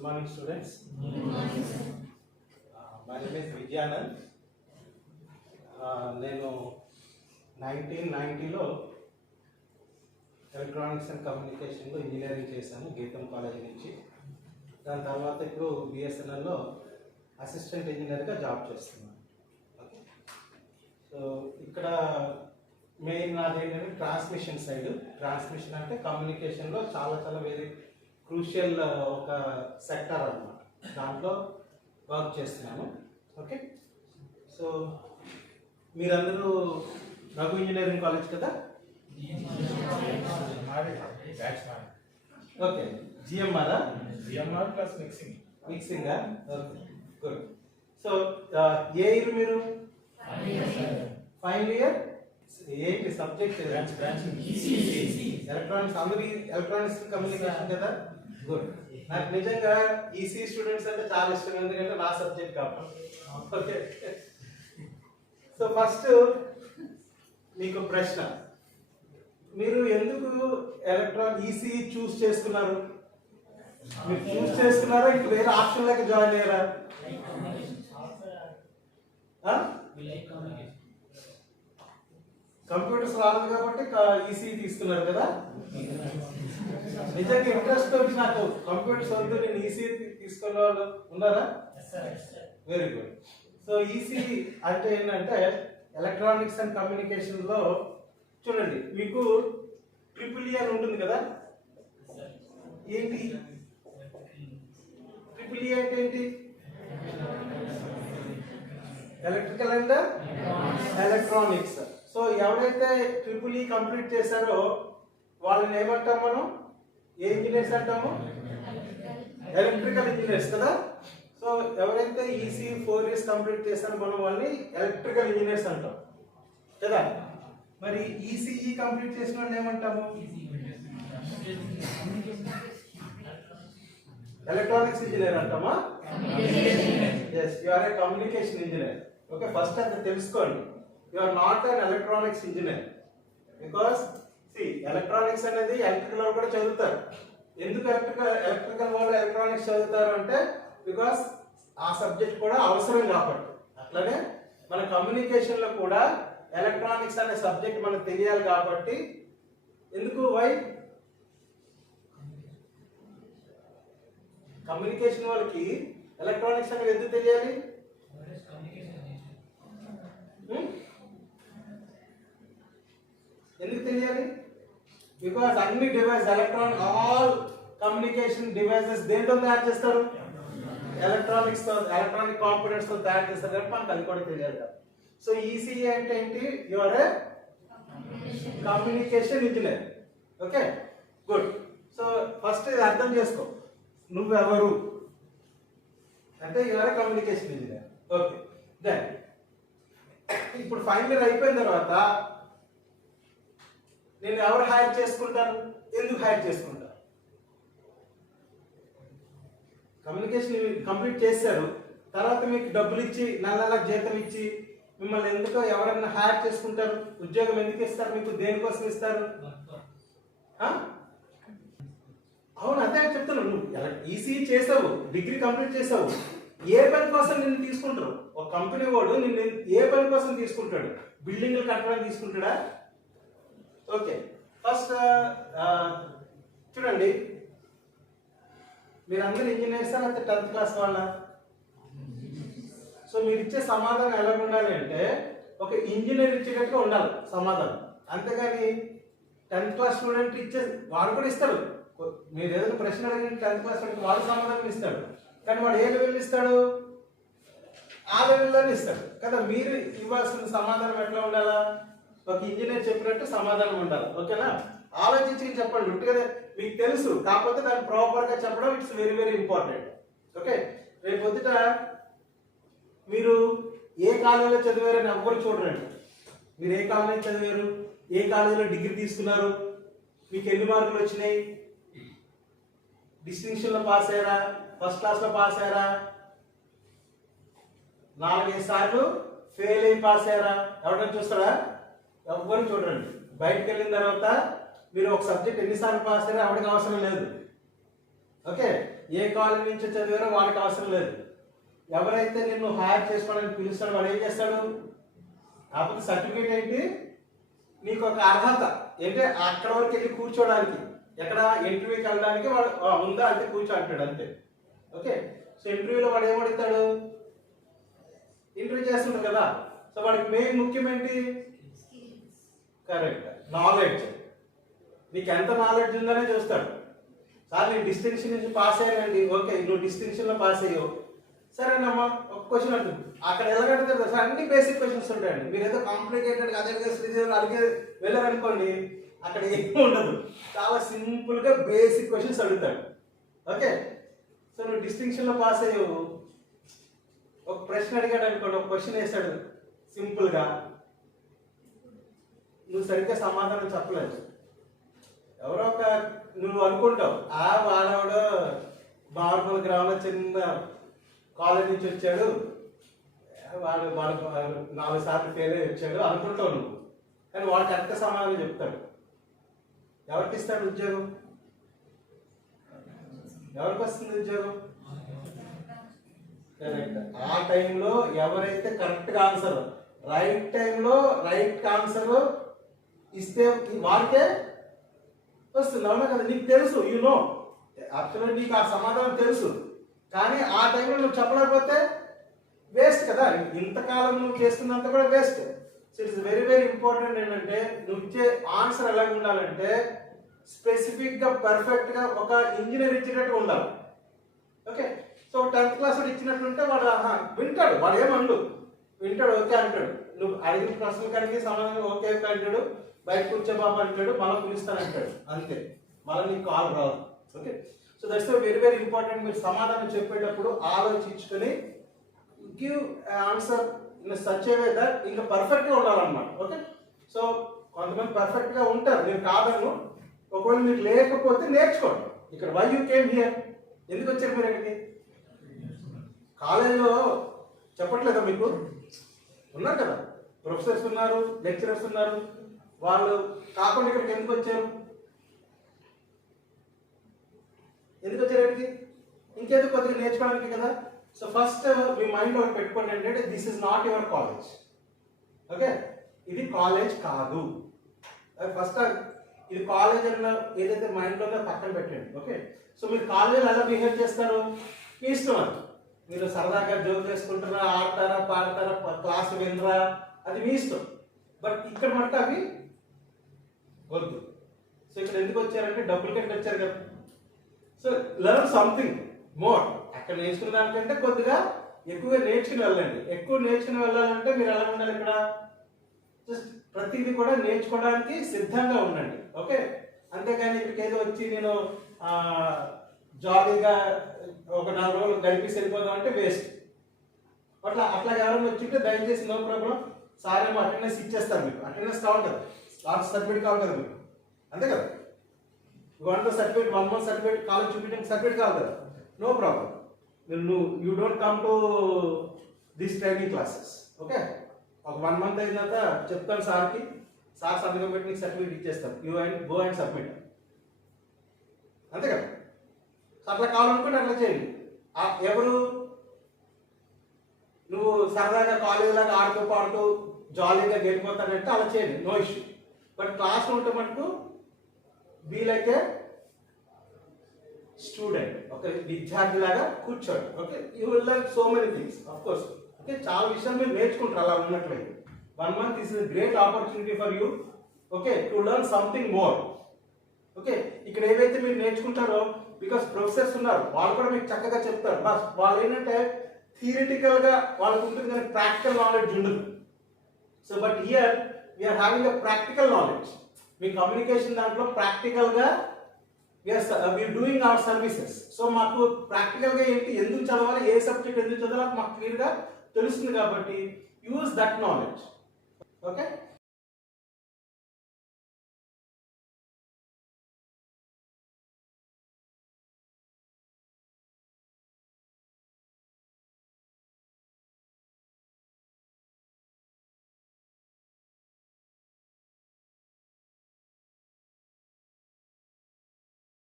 Good morning, students. Good morning, sir. My name is Vidyanand. నేను 1990లో electronics and కమ్యూనికేషన్లో engineering చేశాను గీతం college నుంచి. దాని తర్వాత ఇప్పుడు బిఎస్ఎన్ఎల్లో అసిస్టెంట్ ఇంజనీర్గా జాబ్ చేస్తున్నాను. ఓకే, సో ఇక్కడ మెయిన్ నాది ఏంటంటే ట్రాన్స్మిషన్ సైడ్. ట్రాన్స్మిషన్ అంటే కమ్యూనికేషన్లో చాలా వెరీ క్రూషియల్ ఒక సెక్టర్ అన్నమాట. దాంట్లో వర్క్ చేస్తున్నాను. ఓకే, సో మీరందరూ రఘు ఇంజనీరింగ్ కాలేజ్ కదా? Okay, GMR plus mixing. మిక్సింగా? Okay, good. సో ఏ ఇయర్ మీరు? Final year. ఏంటి సబ్జెక్ట్? ఎలక్ట్రానిక్స్. అందరూ ఎలక్ట్రానిక్స్ కమ్యూనికేషన్ కదా? గుడ్. నాకు నిజంగా ఈసీ స్టూడెంట్స్ అంటే చాలా ఇష్టం, ఎందుకంటే నా సబ్జెక్ట్ కాబట్టి. ఓకే, సో ఫస్ట్ మీకు ప్రశ్న, మీరు ఎందుకు ఈసీ చూస్ చేసుకున్నారు? మీరు చూస్ చేసుకున్నారా, ఇంక వేరే ఆప్షన్ లేక జాయిన్ అయ్యారా? కంప్యూటర్స్ రాలేదు కాబట్టి ఈసీ తీసుకున్నారు కదా? నిజంగా ఇంట్రెస్ట్ వచ్చి నాకు కంప్యూటర్స్ వద్దు, నేను ఈసీ తీసుకున్న వాళ్ళు ఉన్నారా? Very good. సో ఈసీ అంటే ఏంటంటే ఎలక్ట్రానిక్స్ అండ్ కమ్యూనికేషన్ లో చూడండి, మీకు ట్రిపుల్ అని ఉంటుంది కదా? ఏంటి ట్రిపుల్ అంటే ఏంటి? Electrical and electronics. సో ఎవరైతే ట్రిపుల్ కంప్లీట్ చేశారో వాళ్ళని ఏమంటాం మనం? ఏ ఇంజనీర్స్ అంటాము? ఎలక్ట్రికల్ ఇంజనీర్స్ కదా? సో ఎవరైతే ఈసీ 4 years కంప్లీట్ చేశారో మనం వాళ్ళని ఎలక్ట్రికల్ ఇంజనీర్స్ అంటాం కదా? మరి ఈసీఈ కంప్లీట్ చేసిన వాళ్ళని ఏమంటాము? ఎలక్ట్రానిక్స్ ఇంజనీర్ అంటామా? Yes, you are a communication engineer. Okay, first అది తెలుసుకోండి. You are not an electronics engineer because electronics అనేది ఎలక్ట్రికల్ వాళ్ళు కూడా చదువుతారు. ఎందుకు ఎలక్ట్రికల్ వాళ్ళు ఎలక్ట్రానిక్స్ చదువుతారు అంటే బికాస్ ఆ సబ్జెక్ట్ కూడా అవసరం కాబట్టి. అట్లనే మన కమ్యూనికేషన్ లో కూడా ఎలక్ట్రానిక్స్ అనే సబ్జెక్ట్ మనకు తెలియాలి కాబట్టి. ఎందుకు? వై? కమ్యూనికేషన్ వాళ్ళకి ఎలక్ట్రానిక్స్ అనేది ఎందుకు తెలియాలి? ఎందుకు తెలియాలి? బికాస్ అన్ని device electronic all communication devices దేంతో తయారు చేస్తారు? ఎలక్ట్రానిక్స్ తో, ఎలక్ట్రానిక్ కాంపోనెంట్స్ తో తయారు చేస్తారు కాబట్టి మనకు అది కూడా తెలియాలి. సో ఈసీఈ అంటే ఏంటి? You are a communication engineer. Okay, good. So first ఇది అర్థం చేసుకో, నువ్వెవరు అంటే you are a communication engineer. Okay, then ఇప్పుడు ఫైనల్ ఇయర్ అయిపోయిన తర్వాత నేను ఎవరు హైర్ చేసుకుంటాను? ఎందుకు హైర్ చేసుకుంటాను? కమ్యూనికేషన్ కంప్లీట్ చేశారు, తర్వాత మీకు డబ్బులు ఇచ్చి నెల జీతం ఇచ్చి మిమ్మల్ని ఎందుకు ఎవరైనా హైర్ చేసుకుంటారు? ఉద్యోగం ఎందుకు ఇస్తారు మీకు? దేనికోసం ఇస్తారు? అవును, అదే చెప్తున్నాను. నువ్వు ఈసీ చేసావు, డిగ్రీ కంప్లీట్ చేసావు, ఏ పని కోసం నిన్ను తీసుకుంటారు? ఒక కంపెనీ వాడు నిన్ను ఏ పని కోసం తీసుకుంటాడు? బిల్డింగ్లు కట్టడానికి తీసుకుంటాడా? ఓకే, ఫస్ట్ చూడండి, మీరందరూ ఇంజనీర్స్ లేకపోతే 10th క్లాస్ వాళ్ళ? సో మీరు ఇచ్చే సమాధానం ఎలా ఉండాలి అంటే ఒక ఇంజనీర్ ఇచ్చేటట్టుగా ఉండాలి సమాధానం. అంతేగాని 10th క్లాస్ స్టూడెంట్ ఇచ్చే వాడు కూడా ఇస్తాడు. మీరు ఏదైనా ప్రశ్న అడిగిన 10th క్లాస్ స్టూడెంట్ వాడు సమాధానం ఇస్తాడు, కానీ వాడు ఏ లెవెల్ ఇస్తాడు? ఆ లెవెల్లోనే ఇస్తాడు కదా? మీరు ఇవ్వాల్సిన సమాధానం ఎట్లా ఉండాలా? ఒక ఇంజనీర్ చెప్పినట్టు సమాధానం ఉండాలి. ఓకేనా? ఆలోచించి చెప్పండి. ఉంటే మీకు తెలుసు, కాకపోతే దాన్ని ప్రాపర్గా చెప్పడం ఇట్స్ వెరీ ఇంపార్టెంట్. ఓకే, రేపు పొద్దుట మీరు ఏ కాలేజీలో చదివారని ఎవ్వరు చూడరండి. మీరు ఏ కాలేజీ చదివారు, ఏ కాలేజీలో డిగ్రీ తీసుకున్నారు, మీకు ఎన్ని మార్కులు వచ్చినాయి, డిస్టింక్షన్లో పాస్ అయ్యారా, ఫస్ట్ క్లాస్లో పాస్ అయ్యారా, 4-5 సార్లు ఫెయిల్ అయి పాస్ అయ్యారా, ఎవరైనా చూస్తారా? ఎవ్వరు చూడండి. బయటకు వెళ్ళిన తర్వాత మీరు ఒక సబ్జెక్ట్ ఎన్నిసార్లు పాస్ అయ్యారో ఎవరికి అవసరం లేదు. ఓకే, ఏ కాలేజ్ నుంచి చదివారో వాడికి అవసరం లేదు. ఎవరైతే నిన్ను హైర్ చేసుకోవడానికి పిలుస్తాడో వాడు ఏం చేస్తాడు? కాకపోతే సర్టిఫికేట్ ఏంటి, నీకు ఒక అర్హత ఏంటి, అక్కడ వరకు వెళ్ళి కూర్చోడానికి, ఎక్కడ ఇంటర్వ్యూకి వెళ్ళడానికి వాడు ఉందా అంటే కూర్చో అంటాడు అంతే. ఓకే, సో ఇంటర్వ్యూలో వాడు ఏమడుగుతాడు? ఇంటర్వ్యూ చేస్తుంటారు కదా, సో వాడికి మెయిన్ ముఖ్యం ఏంటి? Correct, knowledge. నీకు ఎంత నాలెడ్జ్ ఉందనే చూస్తాడు. సార్ నేను డిస్టింక్షన్ నుంచి పాస్ అయ్యానండి. ఓకే, నువ్వు డిస్టింక్షన్లో పాస్ అయ్యావు, సరేనమ్మా. ఒక క్వశ్చన్ అడుగుతుంది, అక్కడ ఎలా కడతారు సార్? అన్ని బేసిక్ క్వశ్చన్స్ ఉంటాయండి. మీరు ఏదో కాంప్లికేటెడ్ అదే శ్రీదేవి అడిగే వెళ్ళారనుకోండి, అక్కడ ఏమీ ఉండదు. చాలా సింపుల్గా బేసిక్ క్వశ్చన్స్ అడుగుతాడు. ఓకే, సో నువ్వు డిస్టింక్షన్లో పాస్ అయ్యావు, ఒక ప్రశ్న అడిగాడు అనుకోండి, ఒక క్వశ్చన్ వేస్తాడు సింపుల్గా, నువ్వు సరిగ్గా సమాధానం చెప్పలేదు. ఎవరో ఒక నువ్వు అనుకుంటావు, వాడవాడు బార్పల్ గ్రామంలో చిన్న కాలేజ్ నుంచి వచ్చాడు, వాడు 4 సార్లు ఫెయిల్ అయ్యి వచ్చాడు అనుకుంటావు నువ్వు. కానీ వాడు కరెక్ట్ సమాధానం చెప్తాడు. ఎవరికి ఇస్తాడు ఉద్యోగం? ఎవరికి వస్తుంది ఉద్యోగం? కరెక్ట్. ఆ టైంలో ఎవరైతే కరెక్ట్గా ఆన్సర్, రైట్ టైంలో రైట్ ఆన్సర్ ఇస్తే వాడికే వస్తుంది. అవునా కదా? నీకు తెలుసు, యు నో, యాక్చువల్గా నీకు ఆ సమాధానం తెలుసు, కానీ ఆ టైంలో నువ్వు చెప్పలేకపోతే వేస్ట్ కదా. ఇంతకాలం నువ్వు చేస్తున్నంత కూడా waste. So it's very very important ఏంటంటే, నువ్వు ఇచ్చే ఆన్సర్ ఎలా ఉండాలంటే స్పెసిఫిక్గా పర్ఫెక్ట్గా ఒక ఇంజనీర్ ఇచ్చినట్టు ఉండాలి. ఓకే, సో 10th క్లాస్ వాడు ఇచ్చినట్టుంటే వాడు వింటాడు, వాడు ఏమండు వింటాడు, ఓకే అంటాడు. నువ్వు అడిగిన ప్రశ్నలు కలిగి సమాధానం ఓకే అంటాడు, బయట కూర్చో బాబు అంటాడు, మళ్ళీ పిలుస్తానంటాడు, అంతే. మళ్ళీ నీకు కాల్ రాదు. Okay, so that's very very important. మీరు సమాధానం చెప్పేటప్పుడు ఆలోచించుకొని give answer in such a way that ఇంకా పర్ఫెక్ట్గా ఉండాలన్నమాట. ఓకే, సో కొంతమంది పర్ఫెక్ట్గా ఉంటారు, నేను కాదను. ఒకవేళ మీకు లేకపోతే నేర్చుకోండి. ఇక్కడ వై యూ కేమ్ హియర్, ఎందుకు వచ్చారు మీరు ఇక్కడికి? కాలేజీలో చెప్పట్లేదా మీకు? ఉన్నారు కదా, ప్రొఫెసర్స్ ఉన్నారు, లెక్చరర్స్ ఉన్నారు. వాళ్ళు కాకుండా ఇక్కడికి ఎందుకు వచ్చారు? ఎందుకు వచ్చారు ఇక్కడికి? ఇంకేదో కొద్దిగా నేర్చుకోవడానికి కదా. సో ఫస్ట్ మీ మైండ్ ఒకటి పెట్టుకోండి ఏంటంటే, this is not your college. Okay, ఇది కాలేజ్ కాదు. ఫస్ట్ ఇది కాలేజ్ అన్న ఏదైతే మైండ్లో ఉందో పక్కన పెట్టండి. ఓకే, సో మీరు కాలేజీలో ఎలా బిహేవ్ చేస్తారు మీ ఇష్టం. అది మీరు సరదాగా జోక్ చేసుకుంటారా, ఆడతారా, పాడతారా, క్లాస్ వినరా, అది మీ ఇష్టం. బట్ ఇక్కడ మట్టు అవి వద్దు. సో ఇక్కడ ఎందుకు వచ్చారంటే డబ్బులు కట్టి వచ్చారు కదా. So learn something more. అక్కడ నేర్చుకున్న దానికంటే కొద్దిగా ఎక్కువగా నేర్చుకుని వెళ్ళండి. ఎక్కువ నేర్చుకుని వెళ్ళాలంటే మీరు ఎలా ఉండాలి? ఇక్కడ జస్ట్ ప్రతిదీ కూడా నేర్చుకోవడానికి సిద్ధంగా ఉండండి. ఓకే, అంతేగాని ఇక్కడికి ఏదో వచ్చి నేను జాలీగా ఒక 4 రోజులు గడిపేసి వెళ్ళిపోదాం అంటే వేస్ట్. అట్లా ఎవరైనా వచ్చింటే దయచేసి నో ప్రాబ్లం, సార్ ఏమో అటెండెన్స్ ఇచ్చేస్తారు. మీకు అటెండెన్స్ కావాలి కదా, లాస్ట్ సర్టిఫికేట్ కావాలి కదా మీకు, అంతే కదా. 1 month certificate, 1 month certificate, college చూపించడానికి సర్టిఫికేట్ కావాలి కదా, no problem. You don't come to this training classes. Okay, ఒక 1 month అయిన తర్వాత చెప్తాను సార్కి, సార్ సంతకం పెట్టి నీకు సర్టిఫికేట్ ఇచ్చేస్తాను. You and go and submit, అంతే కదా. అట్లా కావాలనుకుంటే అట్లా చేయండి. ఎవరు నువ్వు సరదాగా కాలేజీ లాగా ఆడుతూ పాడుతూ జాలీగా గెలిపోతానంటే అలా చేయండి, నో ఇష్యూ. బట్ క్లాస్ ఉంటే మటుకు బీ లైక్ ఏ స్టూడెంట్, ఒక విద్యార్థిలాగా కూర్చోండి. Okay, you will learn so many things of course. Okay, చాలా విషయాలు మీరు నేర్చుకుంటారు అలా ఉన్నట్లయితే. 1 month is a great opportunity for you, okay, to learn something more. Okay, ఇక్కడ ఏవైతే మీరు నేర్చుకుంటారో, బికాస్ ప్రొఫెసర్స్ ఉన్నారు, వాళ్ళు కూడా మీకు చక్కగా చెప్తారు. బస్ వాళ్ళు ఏంటంటే థియరిటికల్గా వాళ్ళకు ఉంటుంది కానీ ప్రాక్టికల్ నాలెడ్జ్ ఉండదు. So but here we are having a practical knowledge. మీ కమ్యూనికేషన్ దాంట్లో ప్రాక్టికల్గా వీఆర్ డూయింగ్ అవర్ సర్వీసెస్. సో మాకు ప్రాక్టికల్గా ఏంటి, ఎందుకు చదవాలి, ఏ సబ్జెక్ట్ ఎందుకు చదవాలి మాకు క్లియర్గా తెలుస్తుంది. కాబట్టి యూజ్ దట్ నాలెడ్జ్. ఓకే.